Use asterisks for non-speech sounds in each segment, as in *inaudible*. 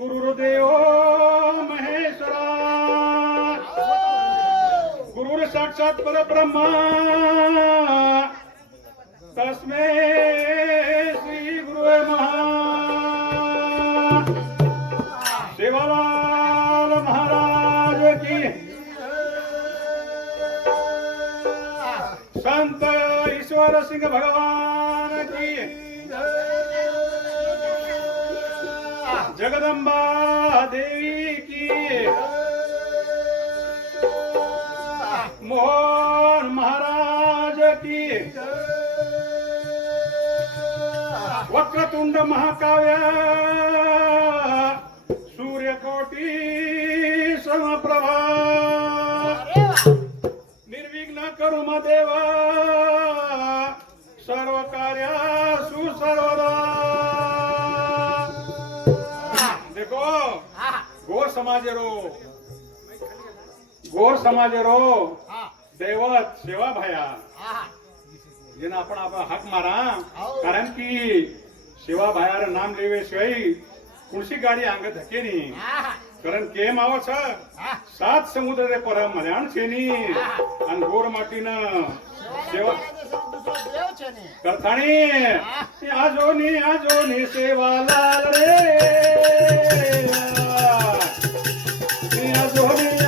गुरुदेव महेश्वरा। गुरुर साक्षात परब्रह्मा। तस्मे श्री गुरु महा। सेवालाल महाराज की। संत ईश्वर सिंह भगवान। जगदंबा देवी की। मोहन महाराज की। वक्रतुंड महाकाव्य। सूर्यकोटी समप्रभा। गोर समाज रो गोर समाज रो दैवत सेवा भया। જેને आपण आपण हाक मारा. कारण की सेवा भायार नाम लेवे शिवाय कुणसी गाडी अंग धके नी कारण केम आव छ सात समुद्र रे पर मल्याण छेनी आणि गोर माटीनं सेवा करताणी आजोनी आजोनी सेवा लाल रे. आजोनी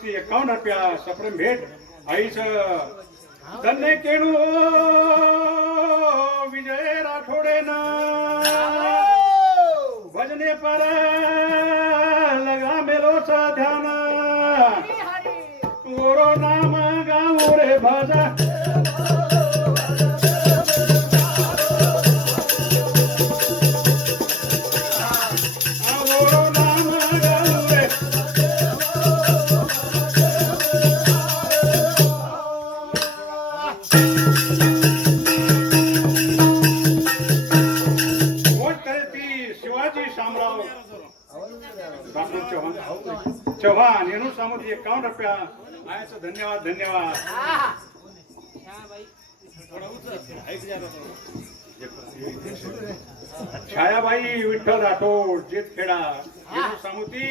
एनु सामुती एकावन्न रुपया सप्रेम भेट आईच धन्य केणू विजय राठोडे ना भजने पर लगा मेलो सा ध्यान गोरो नाम गाऊ रे भजा मुझे एकावन्न रुपया. आयाचं धन्यवाद धन्यवाद. छायाबाई विठ्ठल राठोड जेत खेडा सामुती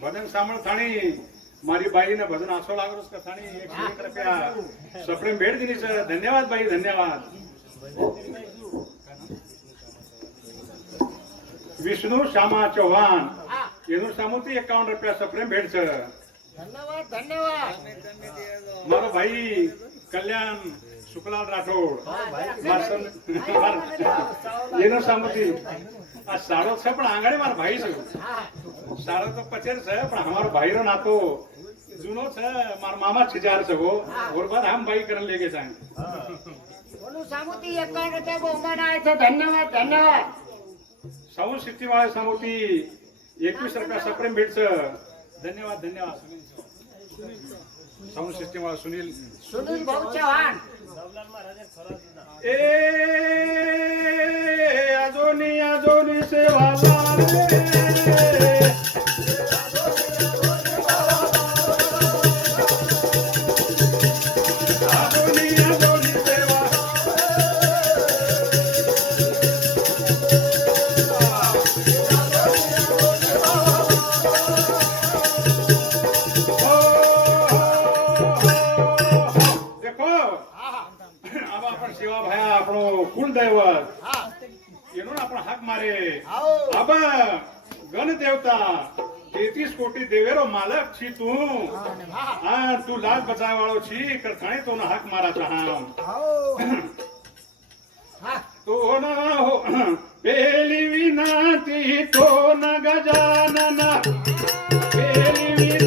भजन सामळ थाणी माझी बाईनं भजन असो लागलो का थाणी? एक रुपया. सप्रेम भेट दिली सर. धन्यवाद बाई धन्यवाद. विष्णू श्यामा चौहान येणू सामुती एकावन्न रुपया सप्रेम भेट सर. ભેટ છે ધન્યવાદ ધન્યવાદ મારો ભાઈ કલ્યાણ શુક્લાલ રાઠોડ માસન- એનો સામુતી આ સારો છે પણ આંગણે મારો ભાઈ છે હા. સારો તો પચેર છે પણ અમારો ભાઈનો નાતો જૂનો છે મારા મામા છીજાર છે वो और बाद हम भाई करन लेके जाएंगे બોલું સામુતી એકાવન રૂપિયા બહુમાન આવે છે ધન્યવાદ ધન્યવાદ साऊन शेतीवाळे सामोती एकवीस रुपया सप्रेम भेट धन्यवाद સાઉન્ડ સિસ્ટમ વાળો સુનિલ. સુનિલ બહુ ચવાણ એ આજોની આજોની સેવા હા તું લાજ બચાવ વાળો છી કરથાણી તો હાક મારા ચાહામ આવો. હા. તો ના હો પેલી વિનાતી તો ન ગજાનન પેલી વિનાતી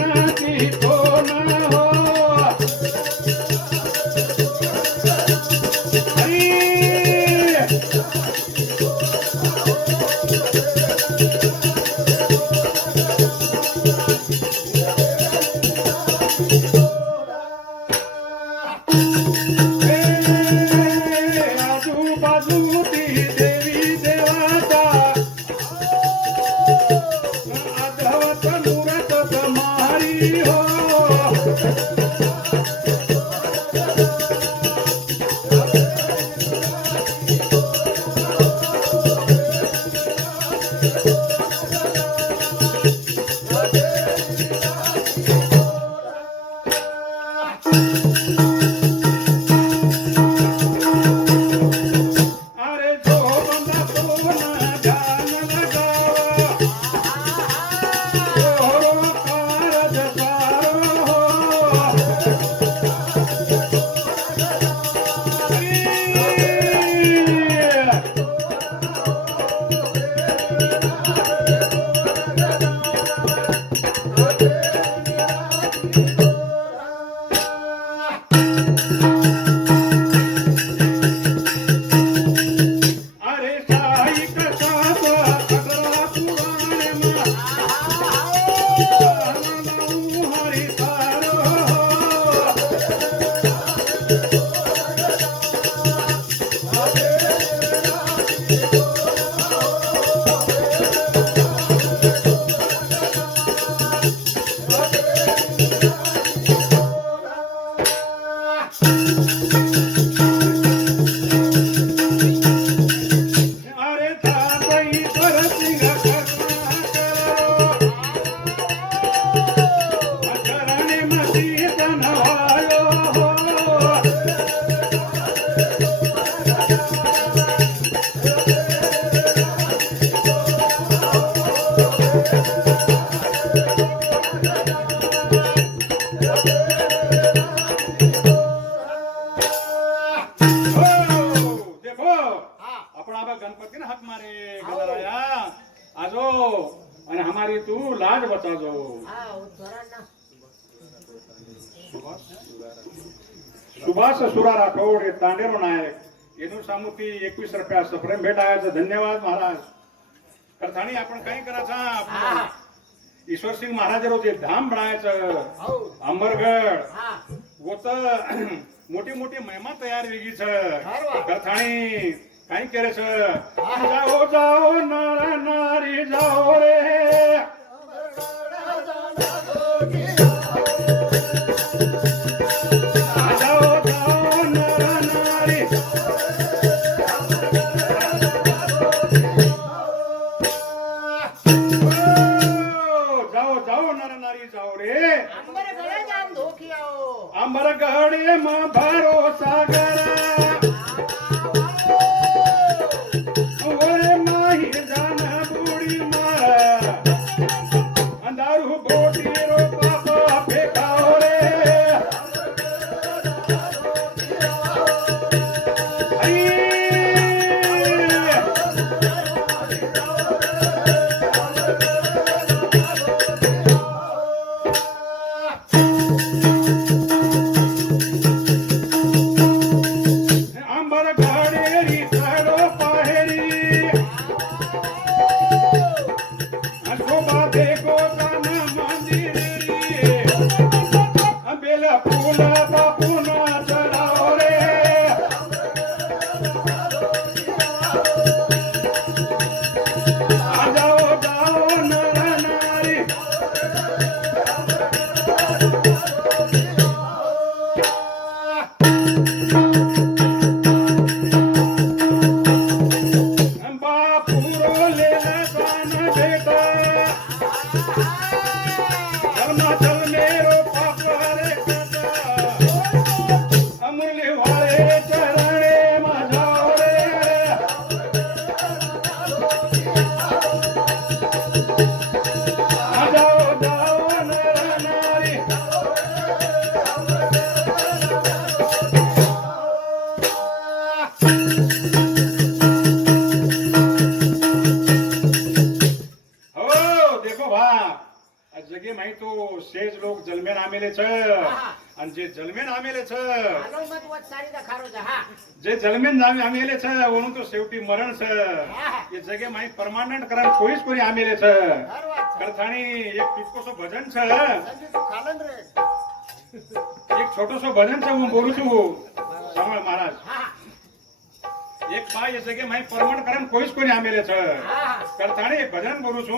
सुभाष सुरा राठोड तांडेरो नायक येणू सामुती एकवीस रुपया सप्रेम भेटायचं. धन्यवाद महाराज. अर्थाने आपण काही करायचा? ईश्वर सिंग महाराज जे धाम बनायचं अंबरगड वो तो मोठी मोठी महिमा तयार वेगीच. करथाणी काही करायचं? जाओ जाओ नारा नारी जाओ रे. ગળે માં ભારો સાગર. जगे माहितो सेज लोक जलमेन आमेले छ. आणि जे जलमेन आमेले छ जे जलमेन आमेले छ म्हणून तो शेवटी मरण छ. हे जगे माहीत परमानंट करा कोणीच कोणी आमेले छ. करथाणी एक पिकोसो भजन छ. एक छोटसो भजन छ बोलू तू समळ महाराज. एक बाय हे जगे माहीत परमानंट करा कोणीच कोणी आमेले छ. करथाणी भजन बोलू छू.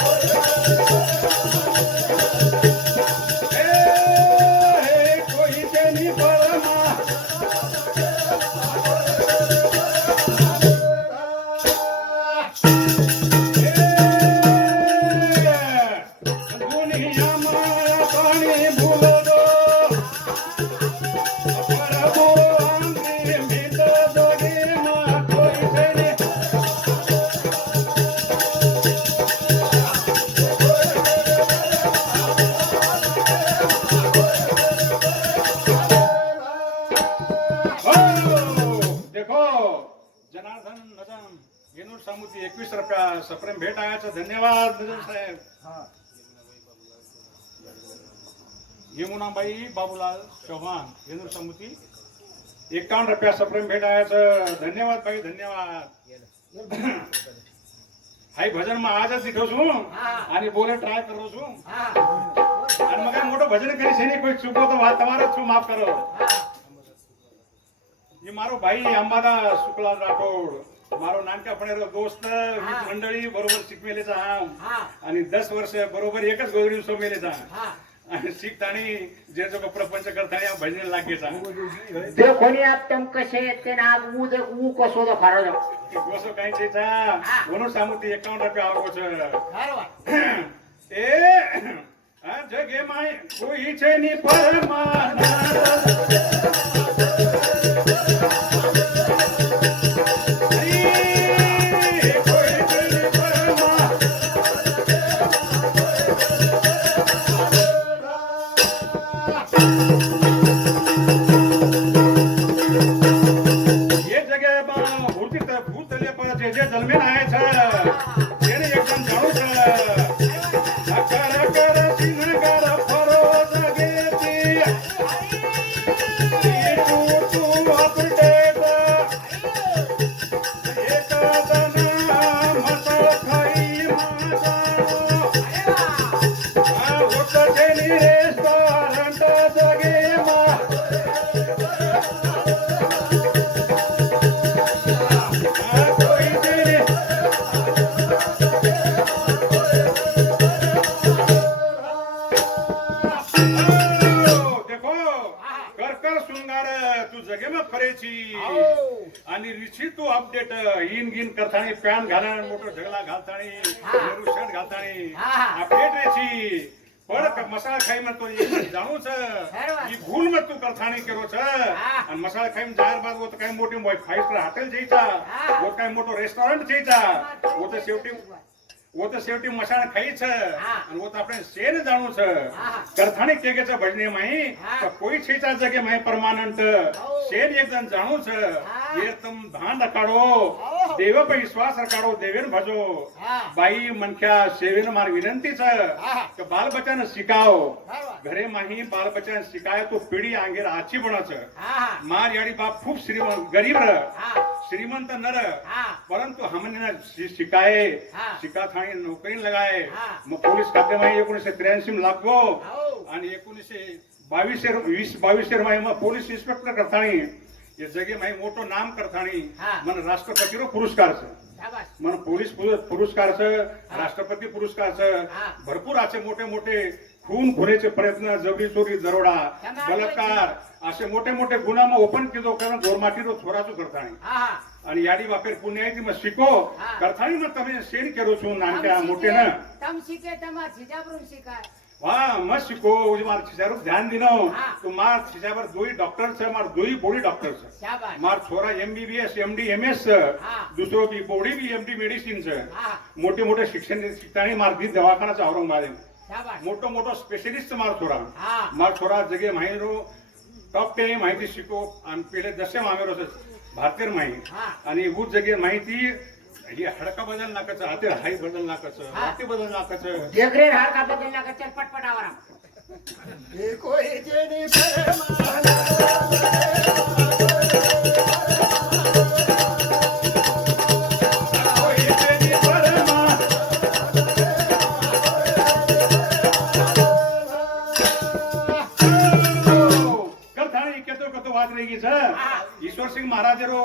बाबूलाल चौहान केंद्र समिती. एकावन्न रुपया सप्रेम भेट आहे धन्यवाद भाई धन्यवाद. *coughs* हाय भजन मग आजच शिकव छू आणि बोले ट्राय करो छू आणि मग मोठं भजन करी से कोई चुको तो बात तुम्हारा छू माफ करो. मी मारो भाई अंबादा शुक्ला राठोड. मारो नानका पणेलो दोस्त मंडळी बरोबर शिकवेलेचा हा. आणि दस वर्ष बरोबर एकच गोदरी सोमेलेचा. शिकतानी जे जो प्रपंच करताना या भजन लागेचा ते कोणी आपण कसे ते ना ऊ जर कसो तो फारो कसो काही चेचा म्हणून सांगू ते एकावन्न रुपये आवडकोच ए जगे माय कोई छे नी परमाना आणि रिची तू अपडेट इन गिन करतानी पॅन घालण मोठं झगला घालतानी हा. नेहरू शर्ट घालतानी. अपडेट रेची पण मसाला खाई म्हणतो जाणूच. ही भूल मत तू करतानी हा. आणि मसाला खाई जाहीर बाद होत काही मोठी फाईव्ह स्टार हॉटेल जायचा. होत काही मोठं रेस्टॉरंट जायचा होत शेवटी वो तर शेवटी मशाण खाईच आणि वो तर आपण शेण जाणूच करथाने केगेच भजने माही कोई छेचा जगे माही परमानंट शेण एक जण जाणूच ये तुम धान रखाडो देव पे विश्वास रखाडो देवेन भजो. बाई मनख्या सेवेन मार तो बाल बच्चा ने सिखाओ घरे माही बाल बच्चा ने शिकाय तो पिढी अंगेर आची बनच मार याडी बाप खूब श्रीमंत गरीब श्रीमंत नर परंतु हमने शिकाये शिका थाने नौकरी लगाए मग पोलीस खात्यामध्ये एकोणीसशे त्र्याऐंशी लागो आणि एकोणीसशे बावीस वीस बावीस मग पोलीस इन्स्पेक्टर करतानी हे जगे माही मोठं नाम करताणी मन राष्ट्रपती रो पुरस्कार मन पोलीस पुरस्कार राष्ट्रपती पुरस्कार भरपूर असे मोठे मोठे खून खुनेचे प्रयत्न जबरी चोरी दरोडा बलात्कार असे मोठे मोठे गुन्हा ओपन किदो कारण गोरमाटी रो थोराचो करताना. आणि याडी वापर पुणे मग शिको. करताना मग तुम्ही शेण केलो छो नानक्या मोठे ना वा मग शिको. मार छिजारू ध्यान दिनो तो मार छिजावर दोही डॉक्टर छे मार दोही बोडी डॉक्टर छे मार छोरा एमबीबीएस एमडी एमएस दुसरो बी बोडी बी एमडी मेडिसिन छे मोठे मोठे शिक्षण शिकताना मार दी दवाखाना औरंगाबाद मोठो मोठो स्पेशलिस्ट मार थोडा मार थोडा जगे माहिरो टॉप टेन माहिती शिको आणि पहिले जसे मामेरो भारतीय माही. आणि ऊस जगे माहिती हे हडका बदल नाकाचं हाते हाई बदल नाकाचं हाती बदल नाकाचं. जगरे हडका बदल नाकाचं पटपट आवरा ईश्वर सिंग महाराजरो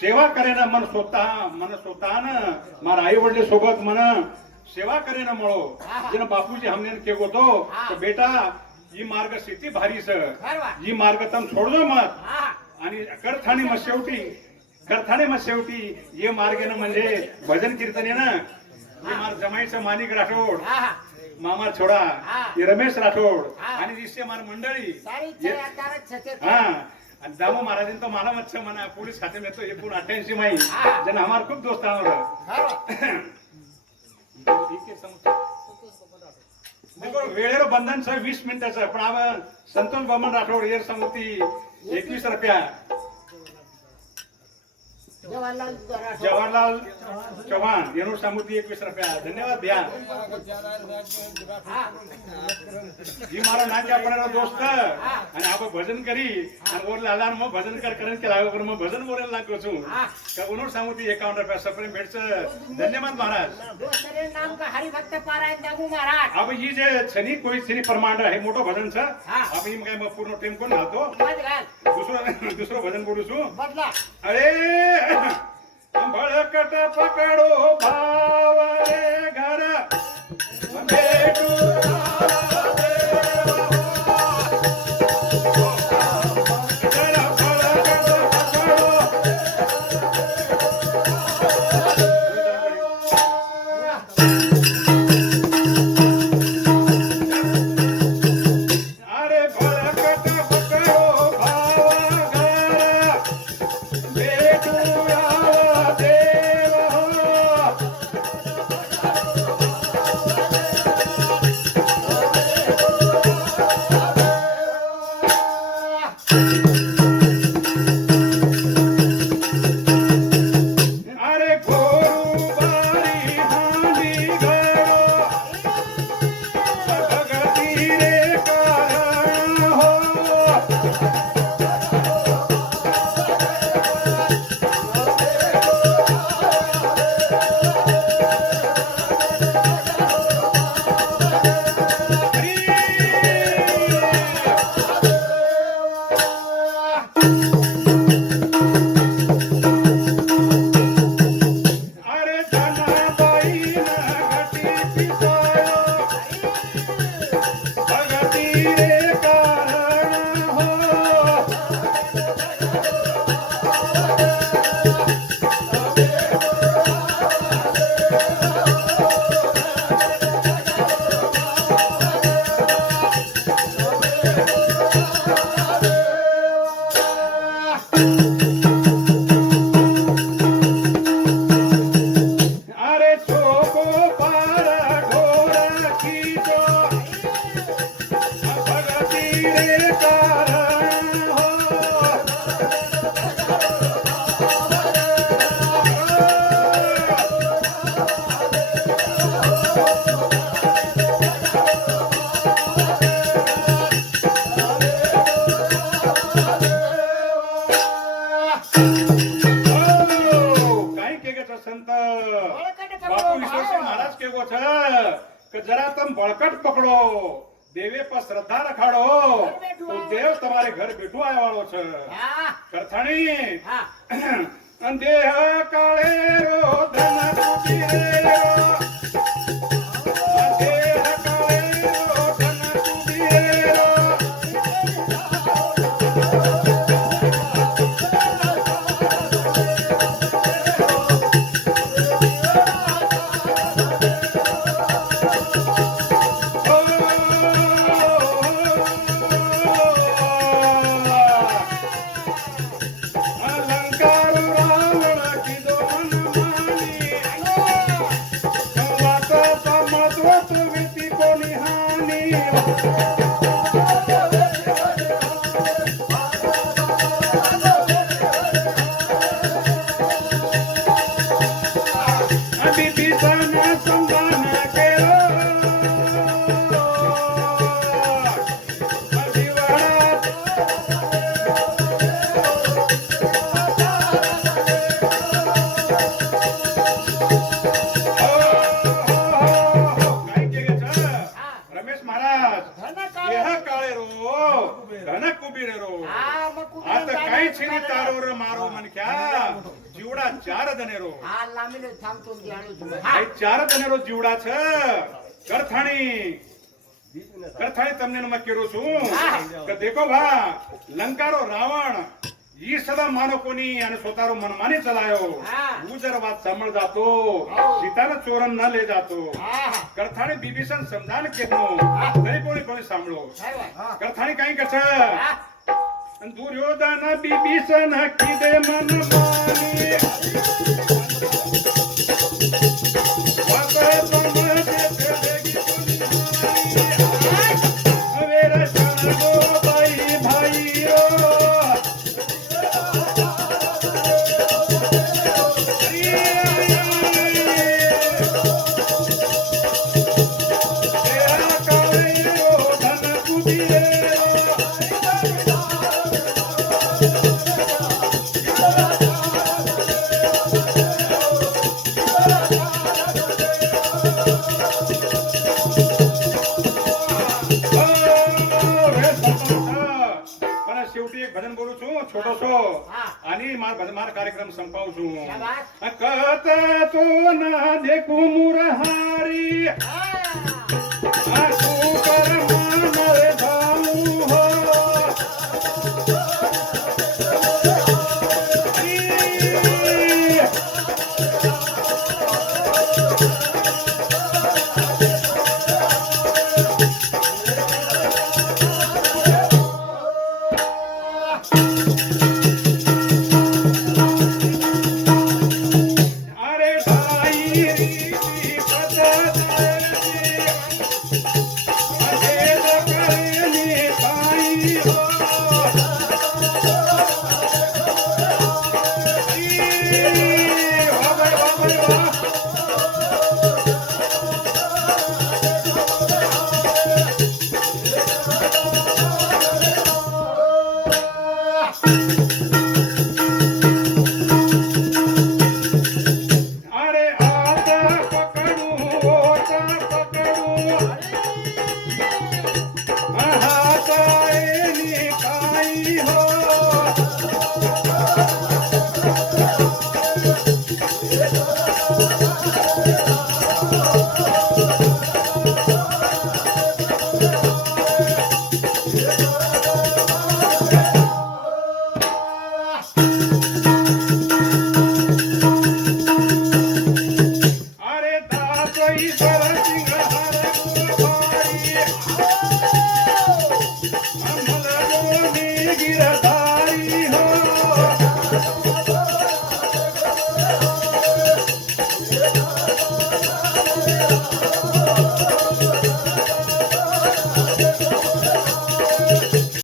सेवा करेन मन स्वतः मन सोता ना मार आई वडले सोबत मन सेवा करेन मळो. जिन बापूजी हमने के गोतो तो बेटा ये मार्ग शेती भारी सर ये मार्ग तम सोडलो मत. आणि करथाणी मग शेवटी करथाणे मग शेवटी हे मार्गेनं म्हणजे भजन कीर्तनेनं हे. मार जमाईचं मानिक राठोड मामा छोडा रमेश राठोड आणि दिसते मार मंडळी हा. आणि दामो महाराजांनी तो मला मच्छा म्हणा पोलीस खात्यात येतो एकूण अठ्ठ्याऐंशी माई हा. ज्यांना आम्हाला खूप दोस्त आणवलं देखो वेळेवर बंधन छ वीस मिनिटाचं पण आम्हाला संतोष बमन राठोड येर समोती एकवीस रुपया. जवाहरलाल चव्हाण येणूर सामुती एकवीस रुपया. धन्यवाद द्या हा ही मारा नाच्या आपल्याला दोस्त आणि आपण भजन करी आणि वर लाला मग भजन कर करेन केला पण मग भजन बोलायला लागलो છું. हा का उन्होंने सांगू एकावन्न रुपया सप्रेम भेटचं धन्यवाद महाराज दोस्तरे नाम का हरिभक्त पारायण दामू महाराज अब ही जे छनी कोई छनी प्रमाण आहे मोठं भजन छ हा. अब ही काय मग पूर्ण टेम कोण घालतो मत घाल दुसरं दुसरं भजन बोलू છું. बदला अरे भळकट पकडो भाव रे घर भेटू જરા તમે બળકટ પકડો દેવે પર શ્રદ્ધા રખાડો તો દેવ તમારે ઘર બેઠું આવવાનો છે કરથાણી Gracias. *laughs* ಕಾಯಿಸಿನಿ ತಾರೋರ ಮಾರೋ ಮನ್ಕ್ಯಾ જીવડા ચાર ધનેરો હા લામીને થામ તો જાણું છું. હા ચાર ધનેરો જીવડા છે. કરથાણી કરથાણી તમને નમક કેરો છું. કે દેખો ભા લંકારો રાવણ ઈ સદા માનકોની અને પોતારો મનમાની ચલાયો. ઉજર વાત સાંભળ જાતો સીતાને ચોરન ન લે જાતો. કરથાણી બીબીસન સમજાન કેનો દરેકોની કોઈ સાંભળો કરથાણી કાઈ કરશે ದುರ್ಯೋಧನ ಬಿಬಿಸನ ಕಿದೆ ಮನ ಮಾಡಿ માર કાર્યક્રમ સંપાવું છું. કત તો ના દેખું મુરહા